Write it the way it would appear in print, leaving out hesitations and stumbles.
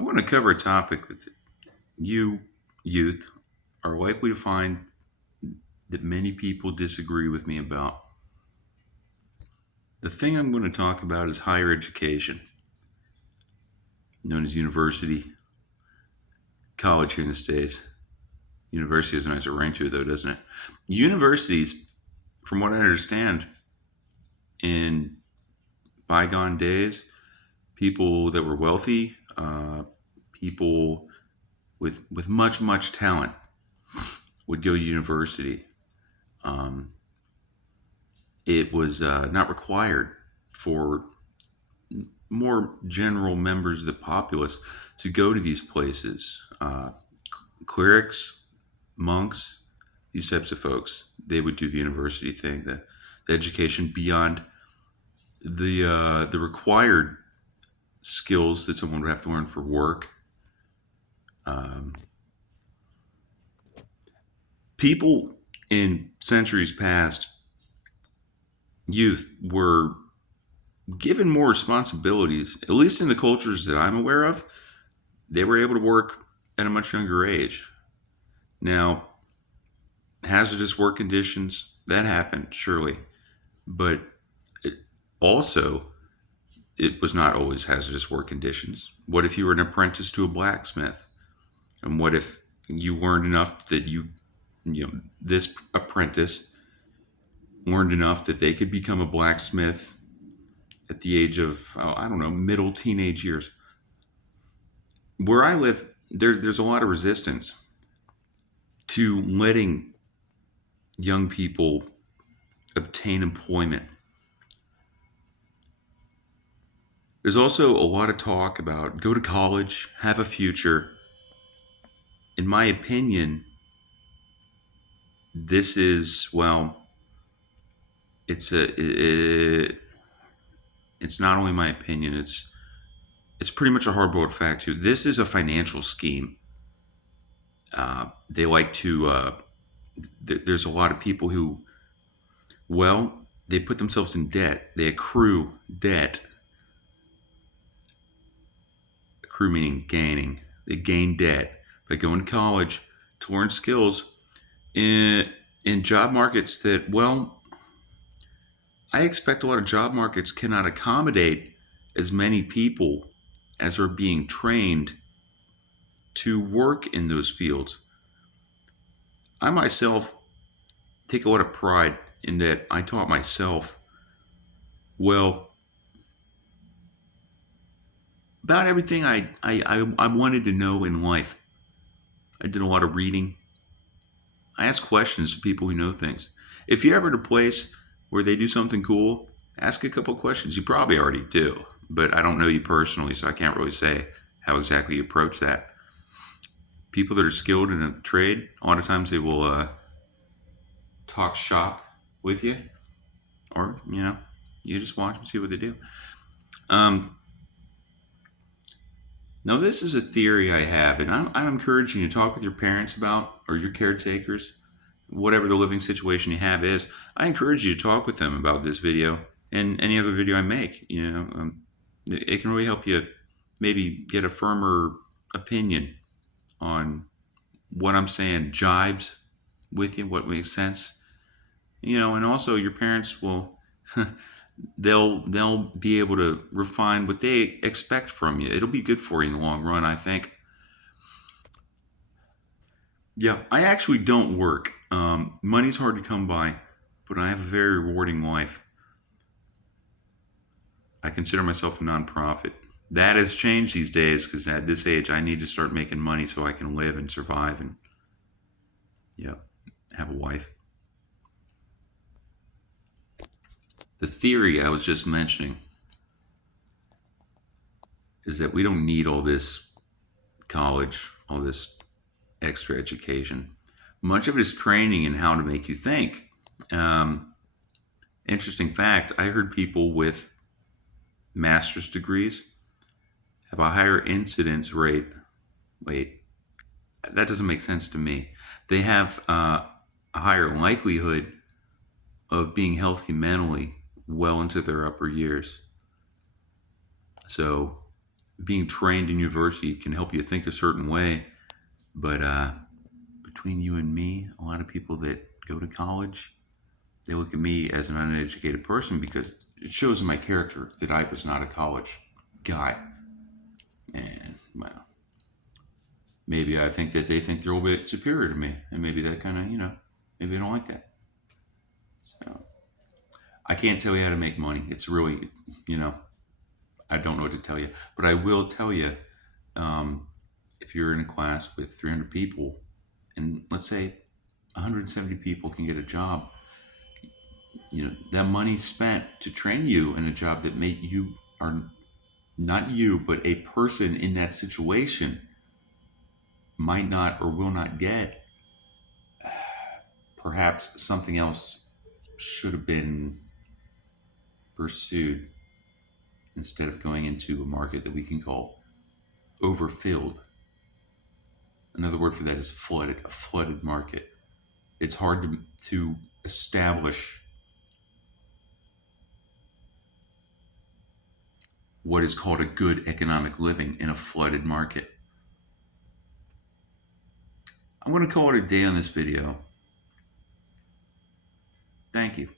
I want to cover a topic that you, youth, are likely to find that many people disagree with me about. The thing I'm going to talk about is higher education, known as university, college here in the States. University has a nicer ring to it, though, doesn't it? Universities, from what I understand, in bygone days, people that were wealthy, people with much talent would go to university. Um, it was not required for more general members of the populace to go to these places. Clerics, monks, these types of folks, they would do the university thing, the education beyond the required skills that someone would have to learn for work. Um, People in centuries past, youth were given more responsibilities, at least in the cultures that I'm aware of. They were able to work at a much younger age. Now, hazardous work conditions, that happened, surely. But it also, it was not always hazardous work conditions. What if you were an apprentice to a blacksmith? And what if you learned enough that this apprentice learned enough that they could become a blacksmith at the age of, oh, I don't know, middle teenage years? Where I live, there's a lot of resistance to letting young people obtain employment. There's also a lot of talk about go to college, have a future. In my opinion, this is, well, it's it's not only my opinion, it's pretty much a hard-boiled fact too. This is a financial scheme. They like to there's a lot of people who, well, they put themselves in debt. They accrue debt. Accrue meaning gaining. They gain debt by going to college to learn skills in job markets that, well, I expect a lot of job markets cannot accommodate as many people as are being trained to work in those fields. I myself take a lot of pride in that I taught myself, well, about everything I wanted to know in life. I did a lot of reading. I ask questions to people who know things. If you're ever at a place where they do something cool, ask a couple questions. You probably already do, but I don't know you personally, so I can't really say how exactly you approach that. People that are skilled in a trade, a lot of times they will talk shop with you, or you just watch them, see what they do. Um, Now, this is a theory I have, and I'm encouraging you to talk with your parents about, or your caretakers, whatever the living situation you have is. I encourage you to talk with them about this video and any other video I make. It can really help you maybe get a firmer opinion on what I'm saying jibes with you, what makes sense. And also your parents will they'll be able to refine what they expect from you. It'll be good for you in the long run, I think. Yeah, I actually don't work. Money's hard to come by, but I have a very rewarding life. I consider myself a nonprofit. That has changed these days because at this age, I need to start making money so I can live and survive and, yeah, have a wife. The theory I was just mentioning is that we don't need all this college, all this extra education. Much of it is training in how to make you think. Um, Interesting fact, I heard people with master's degrees have a higher incidence rate. Wait, that doesn't make sense to me. They have a higher likelihood of being healthy mentally well into their upper years. So being trained in university can help you think a certain way, but between you and me, a lot of people that go to college, they look at me as an uneducated person because it shows in my character that I was not a college guy. And well, maybe I think that they think they're a little bit superior to me, and maybe that kind of, maybe they don't like that. So I can't tell you how to make money. It's really, you know, I don't know what to tell you, but I will tell you, um, if you're in a class with 300 people, and let's say 170 people can get a job, that money spent to train you in a job that made you are not you, but a person in that situation might not or will not get. Perhaps something else should have been pursued instead of going into a market that we can call overfilled. Another word for that is flooded, a flooded market. It's hard to establish what is called a good economic living in a flooded market. I'm going to call it a day on this video. Thank you.